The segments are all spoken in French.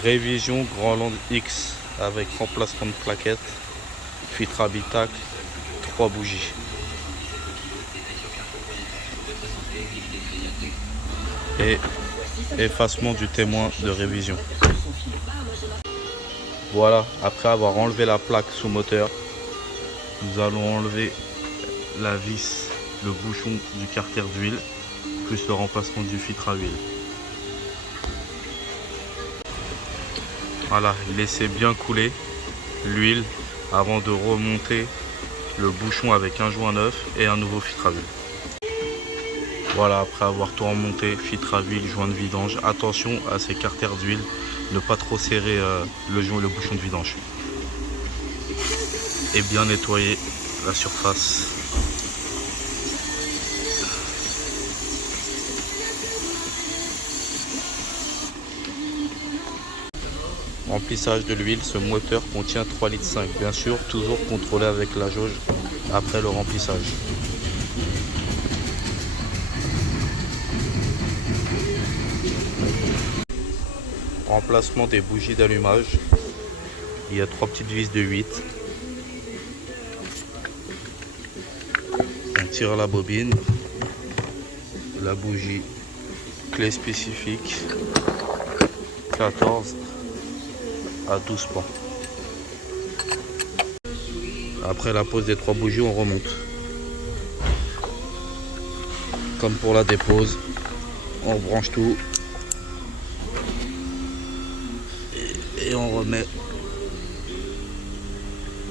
Révision Grandland X avec remplacement de plaquettes, filtre habitacle, 3 bougies. Et effacement du témoin de révision. Voilà, après avoir enlevé la plaque sous moteur, nous allons enlever la vis, le bouchon du carter d'huile, plus le remplacement du filtre à huile. Voilà, laissez bien couler l'huile avant de remonter le bouchon avec un joint neuf et un nouveau filtre à huile. Voilà, après avoir tout remonté, filtre à huile, joint de vidange, attention à ces carters d'huile, ne pas trop serrer le bouchon de vidange. Et bien nettoyer la surface. Remplissage de l'huile, ce moteur contient 3,5 litres. Bien sûr, toujours contrôlé avec la jauge après le remplissage. Remplacement des bougies d'allumage. Il y a 3 petites vis de 8. On tire la bobine. La bougie, clé spécifique, 14 à 12 pans. Après la pose des 3 bougies, on remonte. Comme pour la dépose, on branche tout et on remet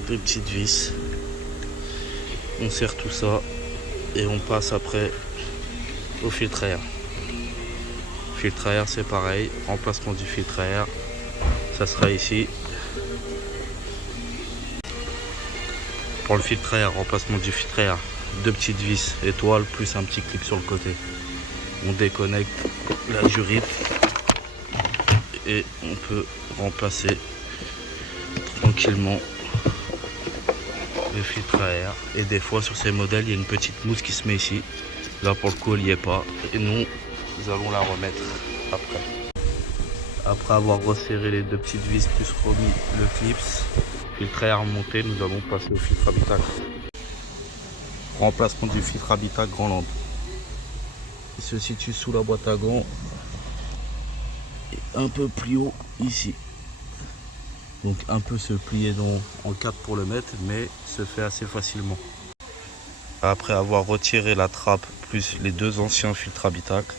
deux petites vis. On serre tout ça et on passe après au filtre à air. Filtre à air, c'est pareil, remplacement du filtre à air, ça sera ici. Pour le filtre à air, remplacement du filtre à air, 2 petites vis étoiles plus un petit clip sur le côté. On déconnecte la jurite et on peut remplacer tranquillement le filtre à air. Et des fois sur ces modèles, il y a une petite mousse qui se met ici. Là pour le coup, il n'y est pas. Et nous allons la remettre après. Après avoir resserré les 2 petites vis plus remis le clips, filtre à air monté, nous allons passer au filtre habitacle. Remplacement du filtre habitacle Grandland. Il se situe sous la boîte à gants et un peu plus haut ici. Donc un peu se plier en 4 pour le mettre, mais se fait assez facilement. Après avoir retiré la trappe plus les 2 anciens filtres habitacle,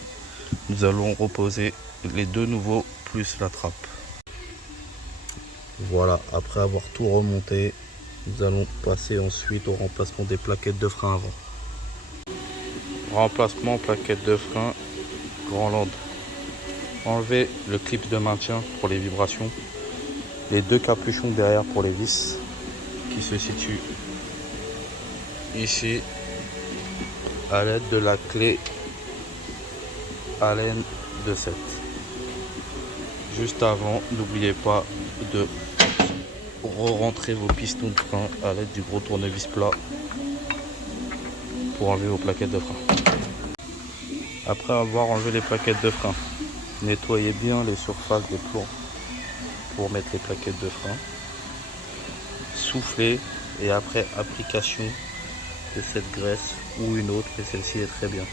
nous allons reposer les 2 nouveaux plus la trappe. Voilà, après avoir tout remonté, nous allons passer ensuite au remplacement des plaquettes de frein avant. Remplacement plaquettes de frein Grandland. Enlever le clip de maintien pour les vibrations. Les 2 capuchons derrière pour les vis qui se situent ici à l'aide de la clé Allen de 7. Juste avant, n'oubliez pas de re-rentrer vos pistons de frein à l'aide du gros tournevis plat pour enlever vos plaquettes de frein. Après avoir enlevé les plaquettes de frein, nettoyez bien les surfaces des plombs pour mettre les plaquettes de frein. Soufflez et après application de cette graisse ou une autre, et celle-ci est très bien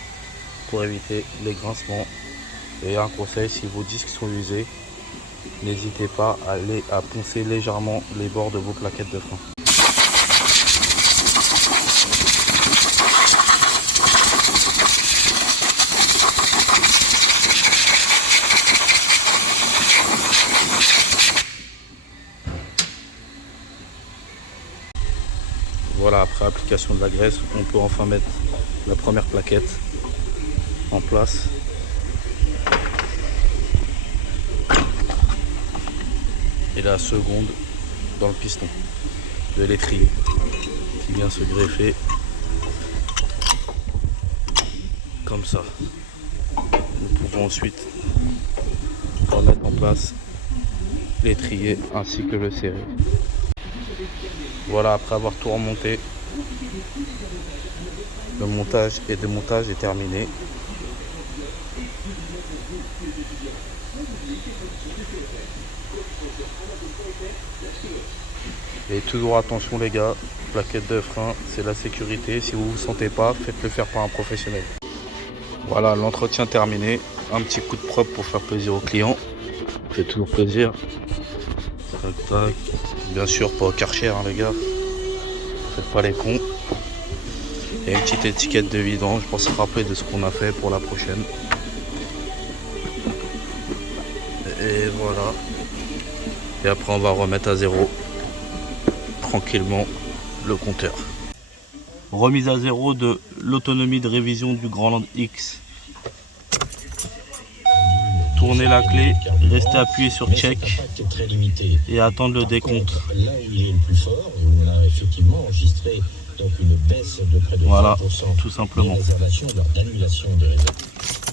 pour éviter les grincements. Et un conseil, si vos disques sont usés, n'hésitez pas à poncer légèrement les bords de vos plaquettes de frein. Voilà, après application de la graisse, on peut enfin mettre la première plaquette en place. Et la seconde dans le piston de l'étrier qui vient se greffer comme ça. Nous pouvons ensuite remettre en place l'étrier ainsi que le serré. Voilà, après avoir tout remonté, le montage et démontage est terminé. Et toujours attention les gars, plaquette de frein, c'est la sécurité. Si vous vous sentez pas, faites-le faire par un professionnel. Voilà, l'entretien terminé. Un petit coup de propre pour faire plaisir au client. Fait toujours plaisir. Tac, tac. Bien sûr, pas au Karcher, hein, les gars. Faites pas les cons. Et une petite étiquette de vidange pour se rappeler de ce qu'on a fait pour la prochaine. Et voilà. Et après, on va remettre à zéro tranquillement le compteur. Remise à zéro de l'autonomie de révision du Grand Land X. Tournez la clé, restez appuyé sur check et attendre le décompte. Là où il est le plus fort, on a effectivement enregistré donc une baisse de près de 20% voilà, tout simplement. des réservations lors d'annulation de réservation.